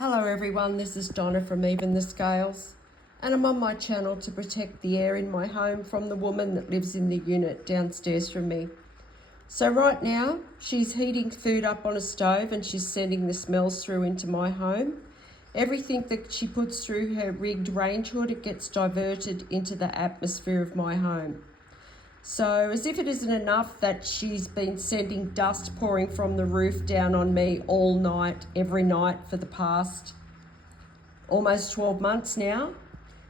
Hello everyone, this is Donna from Even the Scales, and I'm on my channel to protect the air in my home from the woman that lives in the unit downstairs from me. So right now, she's heating food up on a stove and she's sending the smells through into my home. Everything that she puts through her rigged range hood, it gets diverted into the atmosphere of my home. So as if it isn't enough that she's been sending dust pouring from the roof down on me all night, every night for the past almost 12 months now.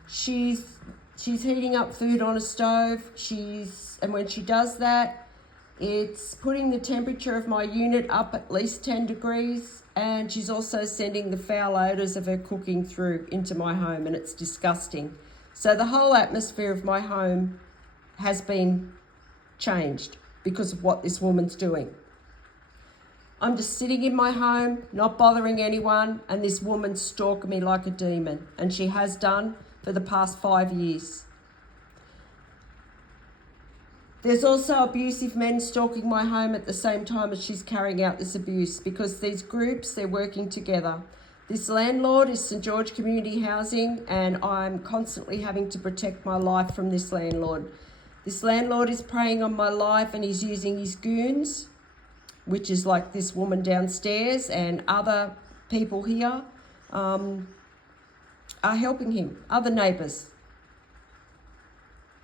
She's heating up food on a stove. And when she does that, it's putting the temperature of my unit up at least 10 degrees. And she's also sending the foul odours of her cooking through into my home, and it's disgusting. So the whole atmosphere of my home has been changed because of what this woman's doing. I'm just sitting in my home, not bothering anyone, and this woman's stalking me like a demon, and she has done for the past 5 years. There's also abusive men stalking my home at the same time as she's carrying out this abuse, because these groups, they're working together. This landlord is St George Community Housing, and I'm constantly having to protect my life from this landlord. This landlord is preying on my life, and he's using his goons, which is like this woman downstairs and other people here, are helping him, other neighbours.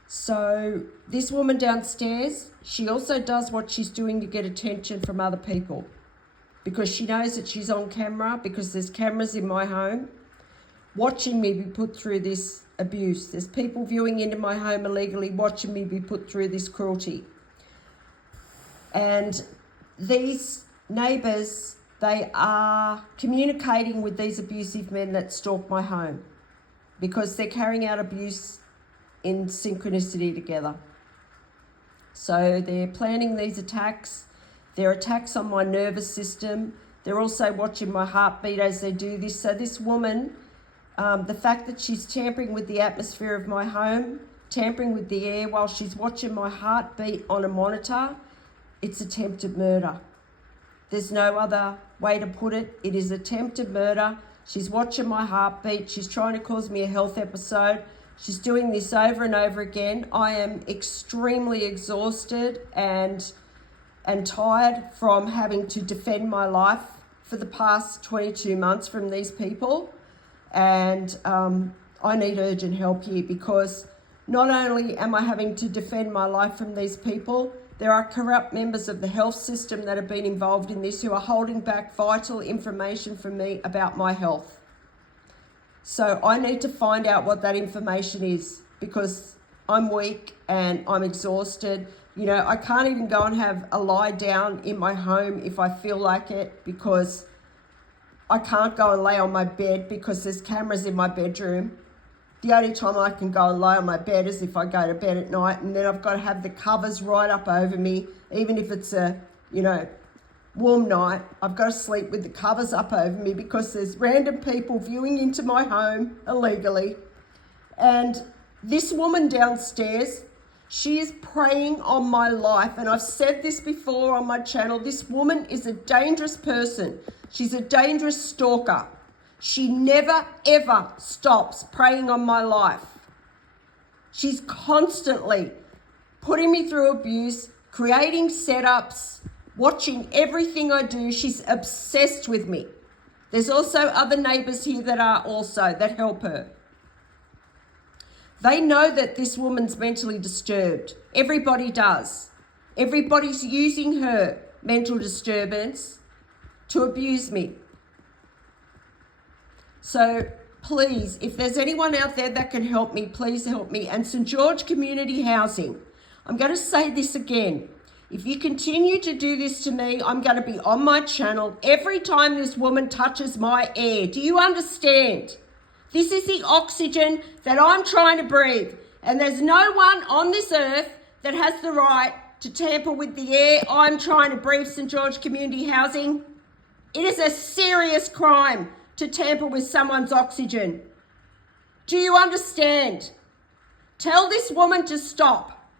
So this woman downstairs, she also does what she's doing to get attention from other people, because she knows that she's on camera, because there's cameras in my home watching me be put through this abuse. There's people viewing into my home illegally, watching me be put through this cruelty. And these neighbours, they are communicating with these abusive men that stalk my home, because they're carrying out abuse in synchronicity together. So they're planning these attacks. They're attacks on my nervous system. They're also watching my heartbeat as they do this. So this woman, the fact that she's tampering with the atmosphere of my home, tampering with the air while she's watching my heartbeat on a monitor, it's attempted murder. There's no other way to put it. It is attempted murder. She's watching my heartbeat. She's trying to cause me a health episode. She's doing this over and over again. I am extremely exhausted and tired from having to defend my life for the past 22 months from these people. And I need urgent help here, because not only am I having to defend my life from these people, there are corrupt members of the health system that have been involved in this, who are holding back vital information from me about my health. So I need to find out what that information is, because I'm weak and I'm exhausted. You know, I can't even go and have a lie down in my home if I feel like it, because I can't go and lay on my bed because there's cameras in my bedroom. The only time I can go and lay on my bed is if I go to bed at night, and then I've got to have the covers right up over me. Even if it's a, warm night, I've got to sleep with the covers up over me, because there's random people viewing into my home illegally. And this woman downstairs, she is preying on my life. And I've said this before on my channel, this woman is a dangerous person. She's a dangerous stalker. She never, ever stops preying on my life. She's constantly putting me through abuse, creating setups, watching everything I do. She's obsessed with me. There's also other neighbours here that help her. They know that this woman's mentally disturbed. Everybody does. Everybody's using her mental disturbance to abuse me. So please, if there's anyone out there that can help me, please help me. And St George Community Housing, I'm going to say this again. If you continue to do this to me, I'm going to be on my channel every time this woman touches my air. Do you understand? This is the oxygen that I'm trying to breathe. And there's no one on this earth that has the right to tamper with the air I'm trying to breathe, St George Community Housing. It is a serious crime to tamper with someone's oxygen. Do you understand? Tell this woman to stop,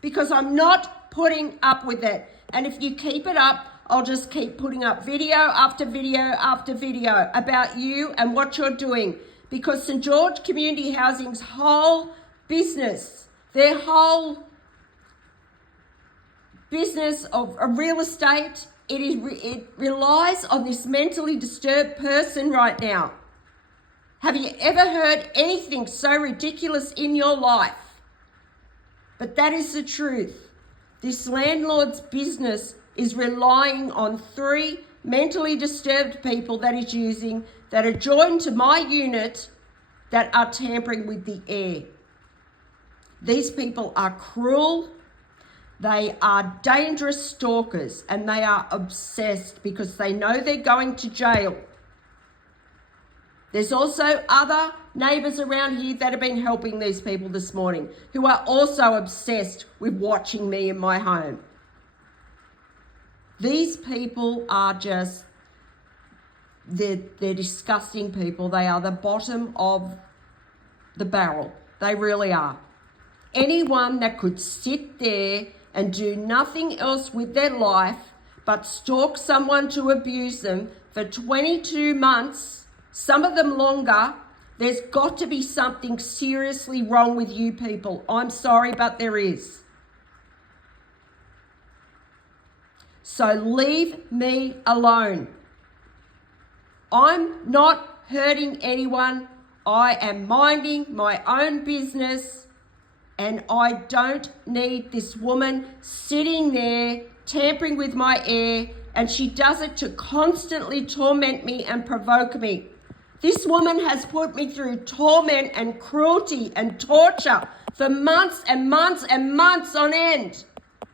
because I'm not putting up with it. And if you keep it up, I'll just keep putting up video after video after video about you and what you're doing, because St George Community Housing's whole business, their whole business of real estate, it relies on this mentally disturbed person right now. Have you ever heard anything so ridiculous in your life? But that is the truth. This landlord's business is relying on 3 mentally disturbed people that is using, that are joined to my unit, that are tampering with the air. These people are cruel, they are dangerous stalkers, and they are obsessed because they know they're going to jail. There's also other neighbours around here that have been helping these people this morning, who are also obsessed with watching me in my home. These people are just, they're disgusting people. They are the bottom of the barrel. They really are. Anyone that could sit there and do nothing else with their life but stalk someone to abuse them for 22 months, some of them longer, there's got to be something seriously wrong with you people. I'm sorry, but there is. So leave me alone. I'm not hurting anyone. I am minding my own business, and I don't need this woman sitting there tampering with my air, and she does it to constantly torment me and provoke me. This woman has put me through torment and cruelty and torture for months and months and months on end.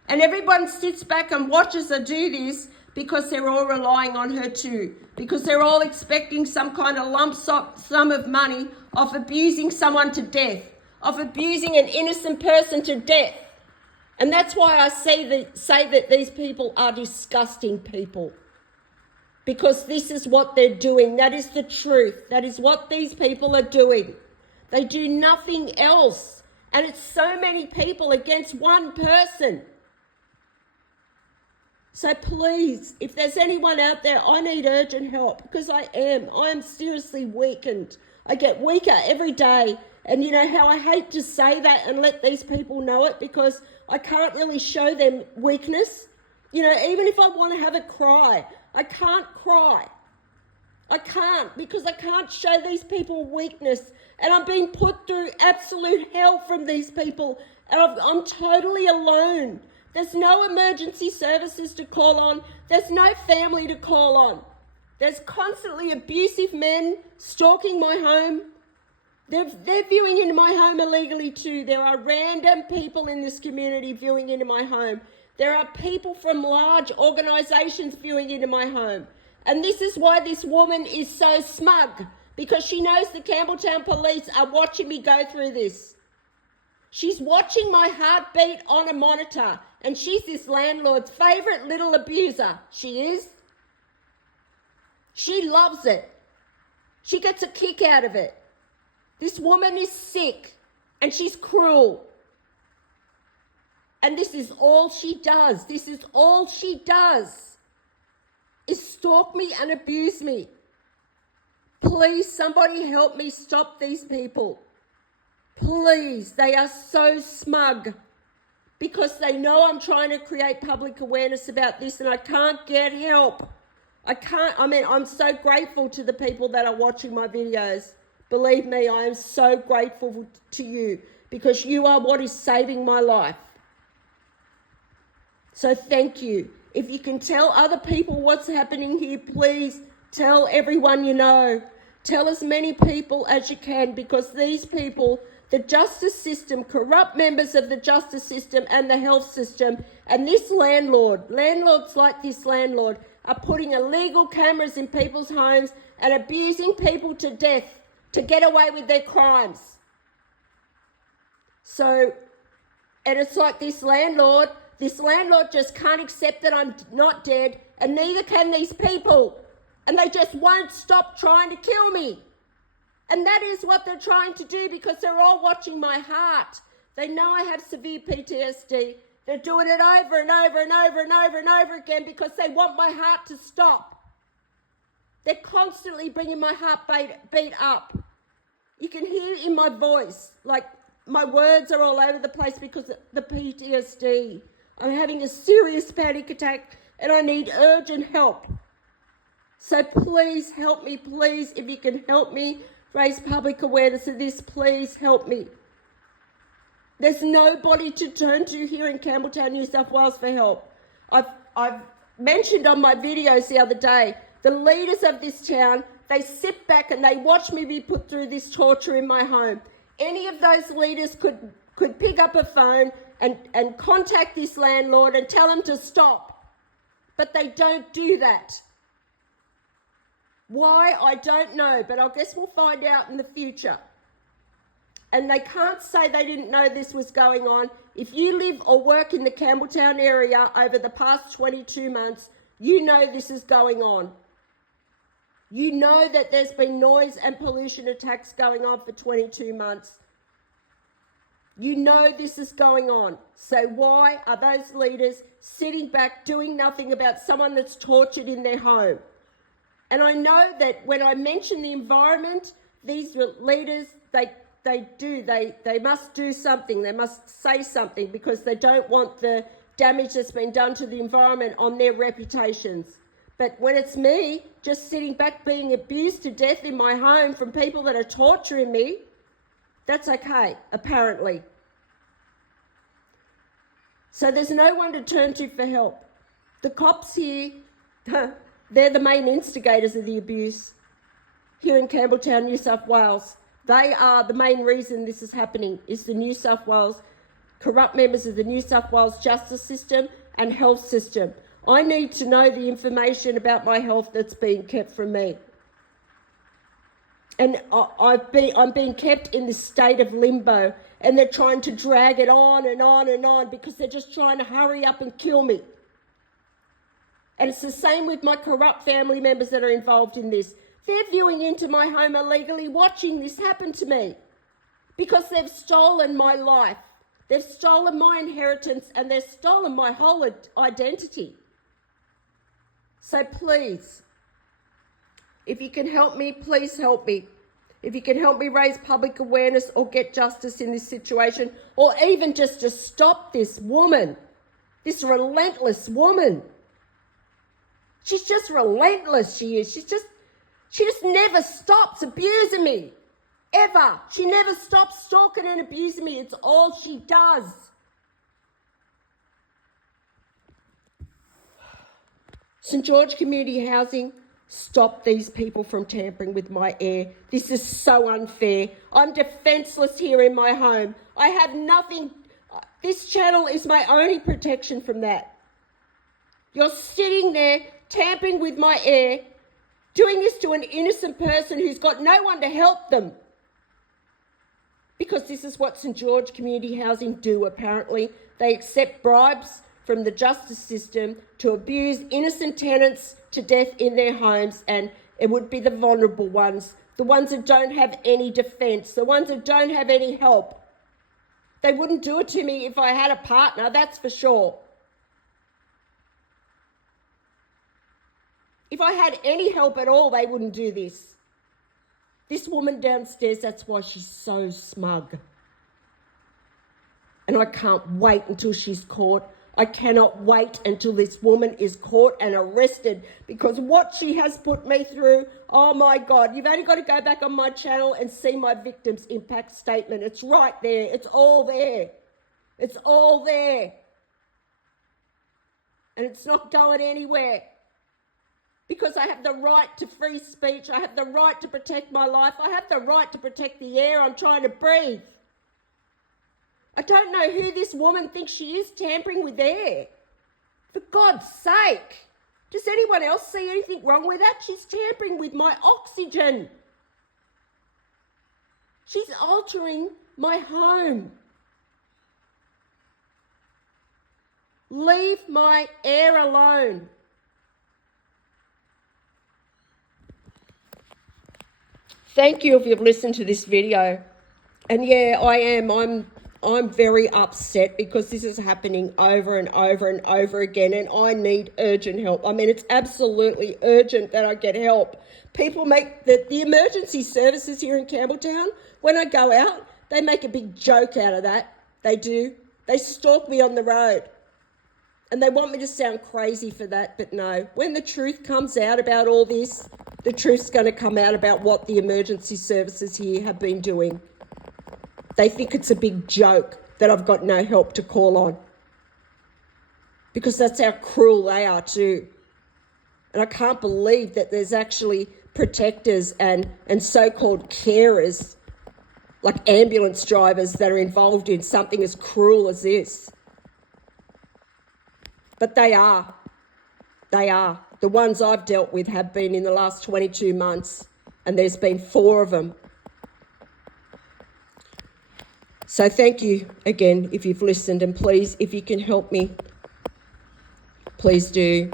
And everyone sits back and watches her do this because they're all relying on her too. Because they're all expecting some kind of lump sum of money of abusing someone to death, of abusing an innocent person to death. And that's why I say that these people are disgusting people. Because this is what they're doing. That is the truth. That is what these people are doing. They do nothing else. And it's so many people against one person. So please, if there's anyone out there, I need urgent help, because I am seriously weakened. I get weaker every day. And you know how I hate to say that and let these people know it, because I can't really show them weakness. You know, even if I want to have a cry, I can't cry. I can't, because I can't show these people weakness. And I'm being put through absolute hell from these people. And I'm totally alone. There's no emergency services to call on. There's no family to call on. There's constantly abusive men stalking my home. They're viewing into my home illegally too. There are random people in this community viewing into my home. There are people from large organisations viewing into my home. And this is why this woman is so smug, because she knows the Campbelltown police are watching me go through this. She's watching my heartbeat on a monitor, and she's this landlord's favourite little abuser. She is. She loves it. She gets a kick out of it. This woman is sick, and she's cruel. And this is all she does. This is all she does, is stalk me and abuse me. Please, somebody help me stop these people. Please, they are so smug because they know I'm trying to create public awareness about this, and I can't get help. I'm so grateful to the people that are watching my videos. Believe me, I am so grateful to you, because you are what is saving my life. So thank you. If you can tell other people what's happening here, please tell everyone you know. Tell as many people as you can, because these people, the justice system, corrupt members of the justice system and the health system, and this landlords like this landlord, are putting illegal cameras in people's homes and abusing people to death to get away with their crimes. So, and it's like this landlord just can't accept that I'm not dead, and neither can these people. And they just won't stop trying to kill me. And that is what they're trying to do, because they're all watching my heart. They know I have severe PTSD. They're doing it over and over and over and over and over again because they want my heart to stop. They're constantly bringing my heart beat up. You can hear it in my voice, like my words are all over the place because of the PTSD. I'm having a serious panic attack and I need urgent help. So please help me, please, if you can help me raise public awareness of this, please help me. There's nobody to turn to here in Campbelltown, New South Wales for help. I've mentioned on my videos the other day, the leaders of this town, they sit back and they watch me be put through this torture in my home. Any of those leaders could pick up a phone and contact this landlord and tell him to stop. But they don't do that. Why, I don't know, but I guess we'll find out in the future. And they can't say they didn't know this was going on. If you live or work in the Campbelltown area over the past 22 months, you know this is going on. You know that there's been noise and pollution attacks going on for 22 months. You know this is going on. So why are those leaders sitting back doing nothing about someone that's tortured in their home? And I know that when I mention the environment, these leaders, they must do something. They must say something because they don't want the damage that's been done to the environment on their reputations. But when it's me just sitting back being abused to death in my home from people that are torturing me, that's okay, apparently. So there's no one to turn to for help. The cops here, they're the main instigators of the abuse here in Campbelltown, New South Wales. They are the main reason this is happening, is the New South Wales, corrupt members of the New South Wales justice system and health system. I need to know the information about my health that's being kept from me. And I'm being kept in this state of limbo, and they're trying to drag it on and on and on because they're just trying to hurry up and kill me. And it's the same with my corrupt family members that are involved in this. They're viewing into my home illegally, watching this happen to me because they've stolen my life. They've stolen my inheritance and they've stolen my whole identity. So please, if you can help me, please help me. If you can help me raise public awareness or get justice in this situation, or even just to stop this woman, this relentless woman. She's just relentless, she is. She just never stops abusing me, ever. She never stops stalking and abusing me. It's all she does. St. George Community Housing, stop these people from tampering with my air. This is so unfair. I'm defenceless here in my home. I have nothing. This channel is my only protection from that. You're sitting there tampering with my air, doing this to an innocent person who's got no one to help them. Because this is what St. George Community Housing do, apparently. They accept bribes from the justice system to abuse innocent tenants to death in their homes, and it would be the vulnerable ones, the ones that don't have any defence, the ones that don't have any help. They wouldn't do it to me if I had a partner, that's for sure. If I had any help at all, they wouldn't do this. This woman downstairs, that's why she's so smug. And I can't wait until she's caught. I cannot wait until this woman is caught and arrested, because what she has put me through, oh my God, you've only got to go back on my channel and see my victim's impact statement. It's right there. It's all there. It's all there. And it's not going anywhere. Because I have the right to free speech. I have the right to protect my life. I have the right to protect the air I'm trying to breathe. I don't know who this woman thinks she is, tampering with air. For God's sake. Does anyone else see anything wrong with that? She's tampering with my oxygen. She's altering my home. Leave my air alone. Thank you if you've listened to this video. And yeah, I'm I'm very upset because this is happening over and over and over again, and I need urgent help. I mean, it's absolutely urgent that I get help. People make the emergency services here in Campbelltown, when I go out, they make a big joke out of that. They do. They stalk me on the road. And they want me to sound crazy for that, but no. When the truth comes out about all this, the truth's going to come out about what the emergency services here have been doing. They think it's a big joke that I've got no help to call on. Because that's how cruel they are too. And I can't believe that there's actually protectors and so-called carers, like ambulance drivers, that are involved in something as cruel as this. But they are. They are. The ones I've dealt with have been in the last 22 months, and there's been 4 of them. So thank you again if you've listened, and please, if you can help me, please do.